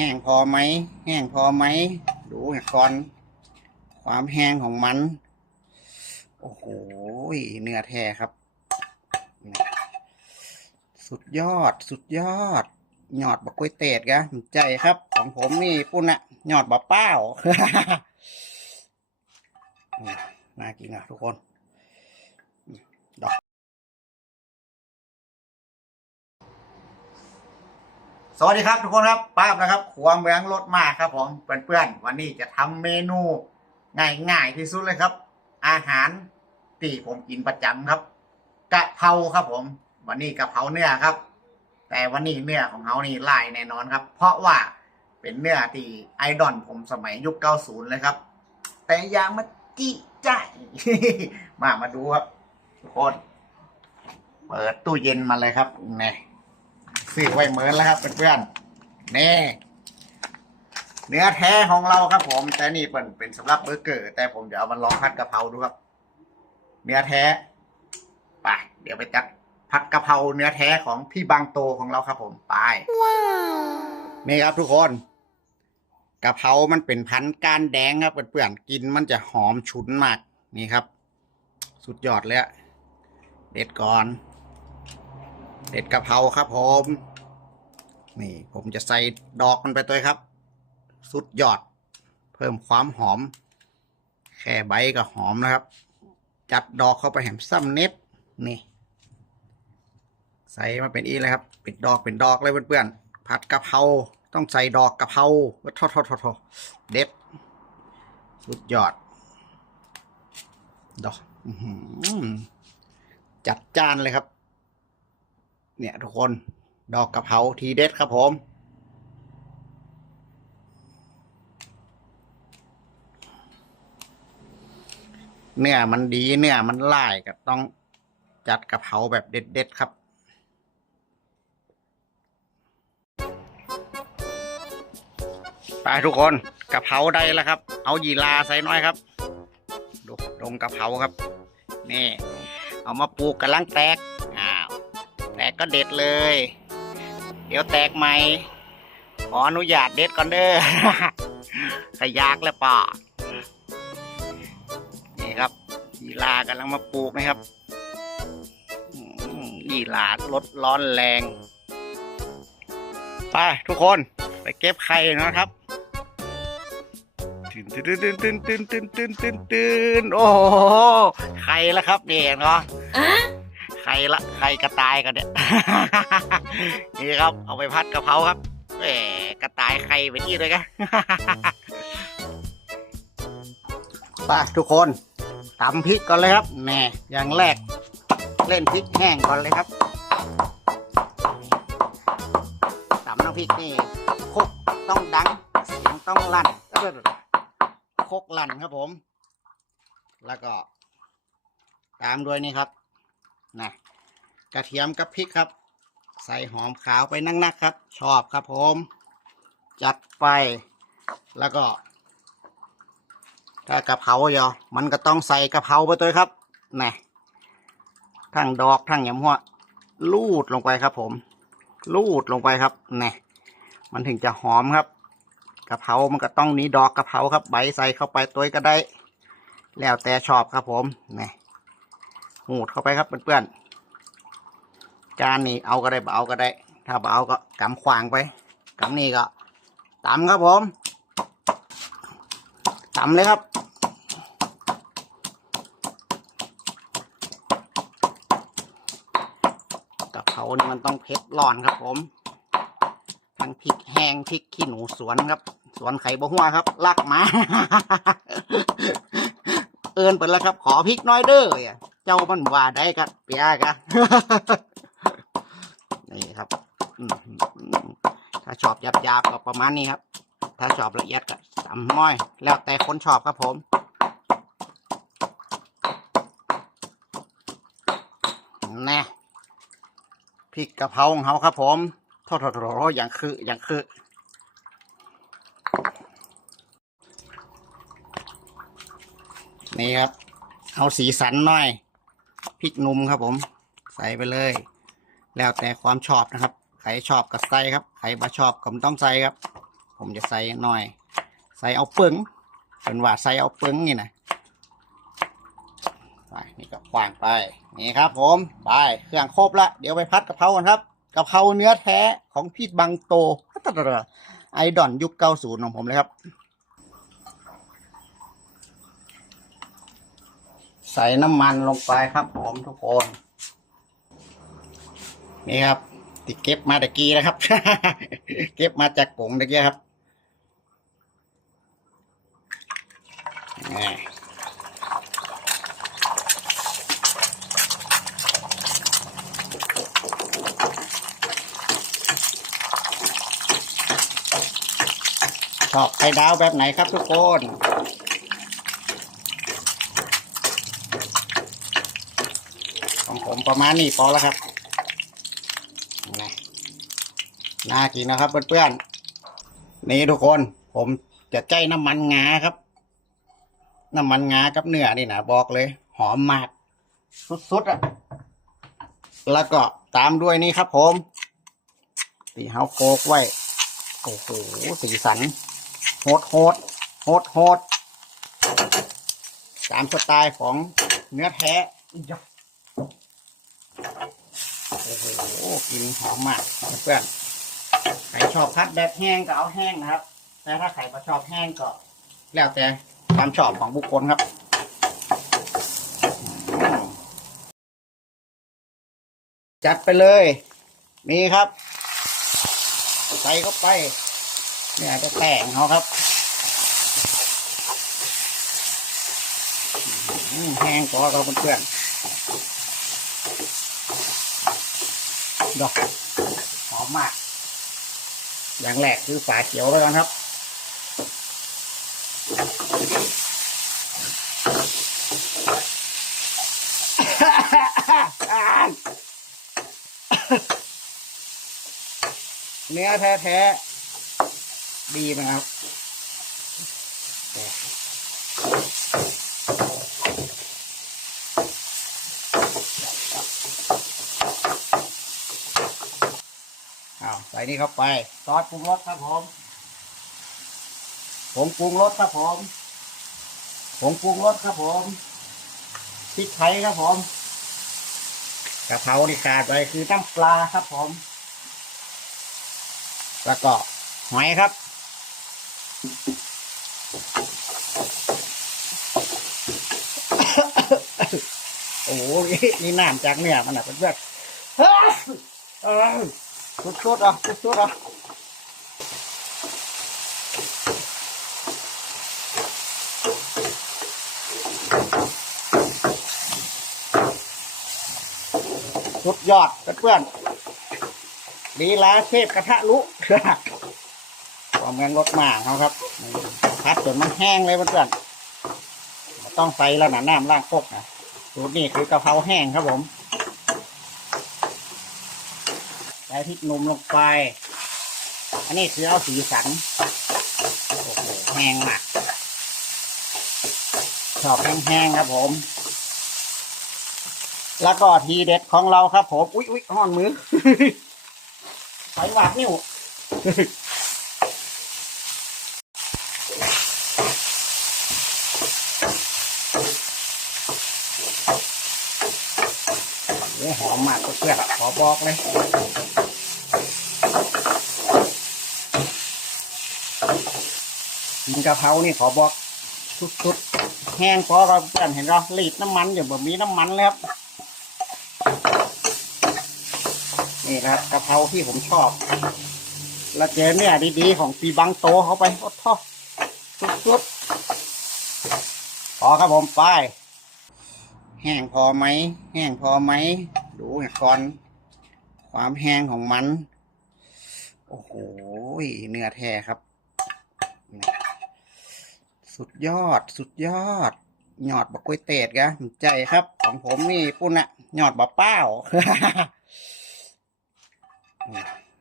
แห้งพอไหม แห้งพอไหม ดูก่อน ความแห้งของมัน โอ้โห เนื้อแท้ครับ สุดยอด สุดยอด หยอดบักกล้วยเตดกะใจครับ ของผมนี่ปุ่นอะยอดบะเป้านี่น่ากินอะทุกคน สวัสดีครับทุกคนครับป้าบนะครับครัวเมืองรถมากครับผมเพื่อนๆวันนี้จะทำเมนูง่ายๆที่สุดเลยครับ อาหารที่ผมกินประจำครับกะเพราครับผม วันนี้กะเพราเนื้อครับ แต่วันนี้เนื้อของเขานี่ลายแน่นอนครับ เพราะว่าเป็นเนื้อที่ไอดอลผมสมัยยุค 90 เลยครับ แต่ยางมาจี้ใจมามาดูครับทุกคน เปิดตู้เย็นมาเลยครับนี่ ซื้อไว้เหมือนแล้วครับเพื่อนๆนี่เนื้อแท้ของเราครับผม แต่นี่เป็นเป็นสำหรับเบอร์เกอร์ แต่ผมจะเอามาลองผัดกะเพราดูครับ เนื้อแท้ไปเดี๋ยวไปจัดผัดกะเพราเนื้อแท้ของพี่บางโตของเราครับ ผมไปนี่ครับทุกคนกะเพรามันเป็นพันธุ์ก้านแดงครับเพื่อนๆกินมันจะหอมฉุนมากนี่ครับ สุดยอดเลยอะเด็ดก่อน เด็ดกะเพราครับผม นี่ผมจะใส่ดอกมันไปตัวครับ สุดยอด เพิ่มความหอม แค่ใบก็หอมนะครับ จัดดอกเข้าไปแหมซ้ำเน็ตนี่ ใส่มาเป็นอีเลยครับปิดดอกเป็นดอกเลยเพื่อนๆ ผัดกะเพราต้องใส่ดอกกะเพราทอดทอดทอดเด็ด สุดยอด ดอกจัดจานเลยครับ เนี่ยทุกคนดอกกะเพราทีเด็ดครับผม เนื้อมันดีเนื้อมันไล่ก็ต้องจัดกะเพราแบบเด็ด ๆ ครับไปทุกคนกะเพราได้แล้วครับ เอายีราใส่น้อยครับ ดูดงกะเพราครับ นี่ เอามาปลูกกำลังแตก แตกก็เด็ดเลย เดี๋ยวแตกใหม่ขออนุญาตเด็ดก่อนเด้อขยากแล้วป่ะนี่ครับยีรากำลังมาปลูกนะครับยีราลดร้อนแรง ไปทุกคนไปเก็บไข่นะครับตื่นตื่นตื่นตื่นตื่นตื่นตื่นตื่นตื่นโอ้โหไข่แล้วครับเนี่ยเนาะ ละไข่กระต่ายกันเนี่ย นี่ครับ เอาไปพัดกะเพราครับแหมกระต่ายไข่ไปที่เลยกันไปทุกคนตำพริกก่อนเลยครับแน่อย่างแรก เล่นพริกแห้งก่อนเลยครับตำน้ำพริกนี่คกต้องดังเสียงต้องลั่นเอ้ยคกลั่นครับผม แล้วก็ ตามด้วยนี่ครับ นะกระเทียมกับพริกครับ ใส่หอมขาวไปนั่งนักครับ ชอบครับผม จัดไปแล้วก็ ถ้ากะเพรายอมันก็ต้องใส่กะเพราไปตัวครับนะทั้งดอกทั้งหยำหัวลูดลงไปครับ ผม ลูดลงไปครับนะมันถึงจะหอมครับกะเพรามันก็ต้องนี้ดอกกะเพราครับ ใบใส่เข้าไปตัวก็ได้ แล้วแต่ชอบครับผมนะ หูดเข้าไปครับเพื่อนๆจานนี้เอาก็ได้เอาก็ได้ ถ้าเอาก็กำขวางไปกำนี่ก็ตำครับผมตำเลยครับกะเพรานี่มันต้องเผ็ดร้อนครับผมทั้งพริกแห้งพริกขี้หนูสวนครับ สวนไข่บะหัวครับลากมา เอินไปแล้วครับ ขอพริกน้อยเด้ออะ จ้ามันว่าได้ครับเปียกะนี่ครับอืมถ้าชอบหยาบๆก็ประมาณนี้ครับ ถ้าชอบละเอียดก็สามน้อย แล้วแต่คนชอบครับผมแน่พริกกะเพราของเขาครับผมโทษๆๆอย่างคืออย่างคือนี่ครับ เอาสีสันหน่อย พริกหนุ่มครับผม ใส่ไปเลย แล้วแต่ความชอบนะครับใครชอบก็ใส่ครับใครบ่ชอบก็ไม่ต้องใส่ครับ ผมจะใส่หน่อย ใส่เอาปึ้งเป็นว่าใส่เอาปึ้งนี่นะไปนี่ก็ขวางไปนี่ครับ ผมไปเครื่องครบละเดี๋ยวไปพัดกะเพรากันครับกะเพราเนื้อแท้ของพี่บังโตไอดอนยุคเก้าศูนย์ของผมเลยครับ ส่น้ำมันลงไปครับผมทุกคน นี่ครับติเก็บมาตะกี้นะครับ เก็บมาจากกงตะกี้ครับชอบไข่ดาวแบบไหนครับทุกคน ของผม ประมาณนี้พอแล้วครับน่ากินนะครับเพื่อนๆนี่ทุกคนผมจะใจน้ำมันงาครับ น้ำมันงากับเนื้อนี่นะบอกเลย หอมมาก สุดๆอะแล้วก็ตามด้วยนี่ครับผมตีเฮาโคกไว้โอ้โหสีสันโหดโหดโหดโหดตามสไตล์ของเนื้อแท้ โอ้โหกลินหอมมากเพื่อนใครชอบพัดแบบแห้งก็เอาแห้งนะครับ แต่ถ้าใครไม่ชอบแห้งก็ แล้วแต่ความชอบของบุคคลครับจัดไปเลยนี่ครับ ใส่เข้าไป เนี่ยจะแต่งเขาครับแห้งก็เราเพื่อนๆ ดอกหอมมาก อย่างแรกคือฝาเขียวไปก่อนครับเนื้อแท้ๆดีนะครับ อ้าวใส่นี่เข้าไปซอสปรุงรสครับผมผงปรุงรสครับผมผงปรุงรสครับผมพริกไทยครับผมกระเพราที่ขาดไปคือน้ำปลาครับผม แล้วก็หอยครับโอ้โหนี่น้ำจากเนื้อมันอะเพื่อนเฮ้ยเออ สุดๆอะสุดๆอะสุดยอดเพื่อนๆลีลาเทพกระทะลุความแรงรถมาเขาครับพัดจนมันแห้งเลยเพื่อนๆต้องใส่แล้วนะน้ำล่างโคกนะสูตรนี้คือกะเพราแห้งครับผม ใส่ พริกหนุ่มลงไป อันนี้คือเอาสีสัน โอ้โห แห้งมากชอบแห้งๆครับผม แล้วก็ทีเด็ดของเราครับผม อุ๊ยอุ๊ยห่อนมือใส่หวาดนิ้วหอมมากเพื่อนขอบอกเลย กะเพรานี่ขอบอกสุดๆแห้งพอเราเพื่อนเห็นเรารีดน้ำมันอยู่แบบมีน้ำมันเลยครับนี่นะครับกะเพราที่ผมชอบ แล้วเจอเนี่ยดีๆของปีบังโตเขาไปโอ้โหสุดๆพอครับผมไปแห้งพอไหมแห้งพอไหมดูก่อนความแห้งของมัน โอ้โหเนื้อแท้ครับ สุดยอด สุดยอดยอดบักกล้วยเตดกะใจครับ ของผมนี่ปุ่นอะยอดบะเป้า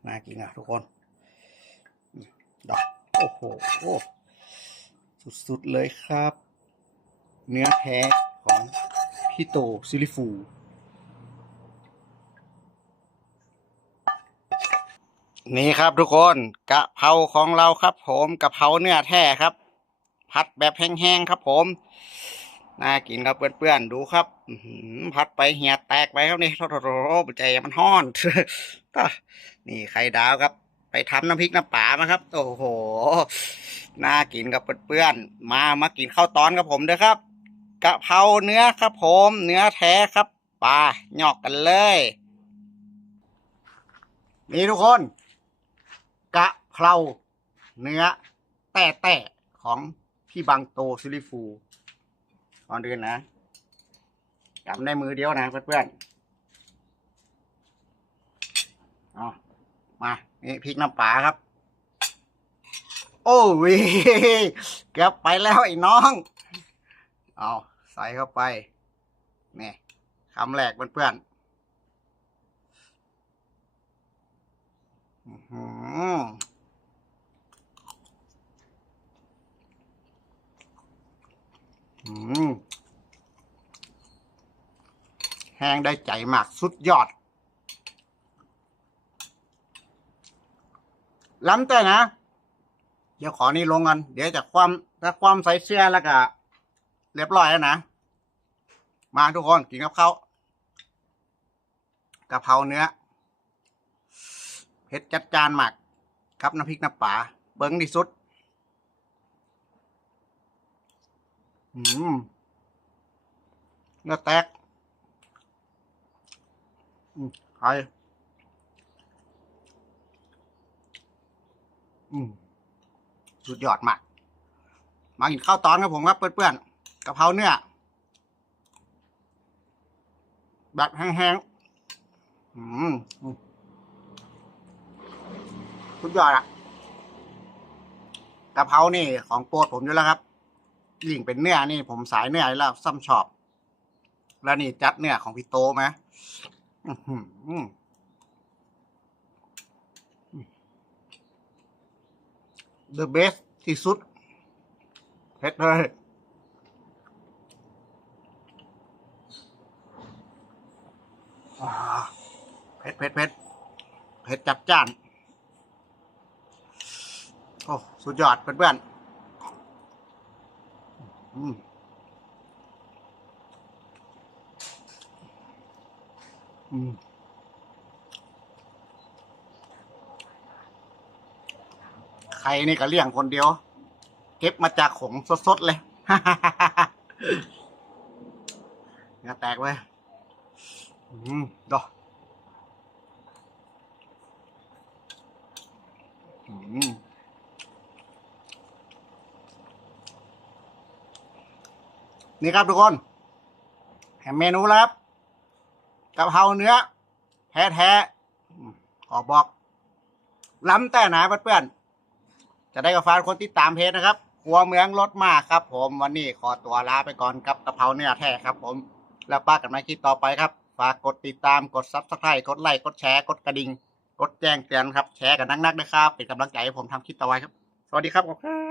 น่ากินอะทุกคนดอกโอ้โหสุดๆเลยครับ เนื้อแท้ของพี่โตซิลิฟูนี่ครับทุกคนกะเพราของเราครับ ผมกะเพราเนื้อแท้ครับ ผัดแบบแห้งๆครับ ผมน่ากินครับเพื่อนๆดูครับผัดไปเหี่ยแตกไปครับนี่โถโถใจมันห้อนก็นี่ไข่ดาวครับ ไปทำน้ำพริกน้ำปลามาครับ โอ้โหน่ากินครับเพื่อนๆมามากินข้าวตอนครับผมเด้อครับกะเพราเนื้อครับผม เนื้อแท้ครับปลาหยอกกันเลย นี่ทุกคน กะเพราเนื้อแต่แต่ของ พี่บางโตซิลิฟูก่อนอื่นนะจำได้มือเดียวนะเพื่อนๆเอามานี่พริกน้ำปลาครับ โอ้ยเกือบไปแล้วไอ้น้อง เอาใส่เข้าไปนี่คำแรกเพื่อนๆ อื้อหืออืม แห้งได้ใจมากสุดยอด ล้ำแต่นะ เดี๋ยวขอนี่ลงกัน เดี๋ยวจะความถ้าความใส่เสื้อแล้วก็เรียบร้อยแล้วนะ มาทุกคนกินกับข้าวกะเพราเนื้อเผ็ดจัดจานหมากครับน้ำพริกน้ำปลาเบิ้งที่สุด อืมเนื้อแตกอืมไข่อืมสุดยอดมาก มากินข้าวตอนครับผมครับเพื่อนๆกะเพราเนื้อแบบแห้งๆ อืมสุดยอดอะกะเพรานี่ของโปรดผมอยู่แล้วครับ ยิ่งเป็นเนื้อนี่ผมสายเนื้ออยู่แล้วซ้ำชอบ แล้วนี่จัดเนื้อของพี่โตไหมอื้อหือ The best ที่สุดเผ็ดเลยอ่าเผ็ดเผ็ดเผ็ดเผ็ดจัดจ้าน โอ้ สุดยอดเพื่อนๆ อืมอืมใครนี่ก็เลี้ยงคนเดียว เก็บมาจากขงสดๆเลยเนื้อแตกเว้ยอืมดอกอืม นี่ครับทุกคนแหมเมนูแล้วครับกะเพราเนื้อ แท้ๆขอบอก ล้ำแต่หนาเพื่อนๆจะได้กาแฟากคนติดตามเพจนะครับครัวเมืองรถมากครับ ผมวันนี้ขอตัวลาไปก่อนกับกะเพราเนื้อแท้ครับ ผม แล้วป้ากันมาคลิปต่อไปครับฝากกดติดตามกดซับสไครต์กดไลค์กดแชร์กดกระดิ่งกดแจ้งเตือนครับ แชร์กันนักๆด้วยครับ เป็นกำลังใจให้ผมทำคลิปต่อไปครับ สวัสดีครับขอบคุณครับ